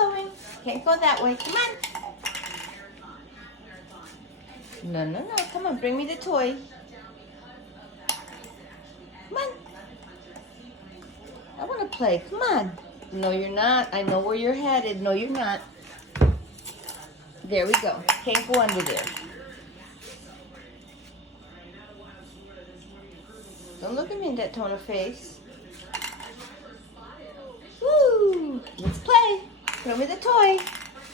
going. Can't go that way. Come on. No, no, no. Come on, bring me the toy. Come on. I want to play. Come on. No, you're not. I know where you're headed. No, you're not. There we go. Can't go under there. Don't look at me in that tone of face. Woo! Let's play. Throw me the toy.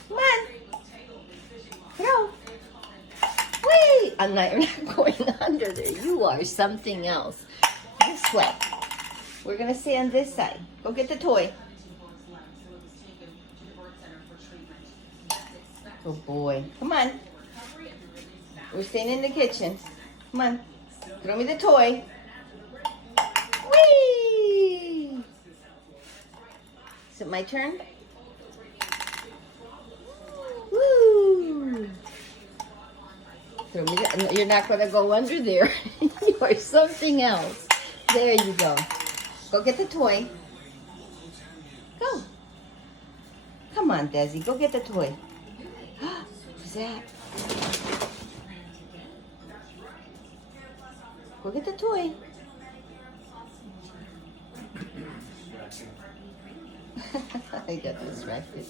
Come on. Throw. Wait! You're not going under there. You are something else. This way. We're going to stay on this side. Go get the toy. Good boy. Come on. We're staying in the kitchen. Come on. Throw me the toy. Whee! Is it my turn? Woo! Throw me the, you're not going to go under there. You are something else. There you go. Go get the toy. Go. Come on, Desi. Go get the toy. What's that? Go get the toy. I got distracted.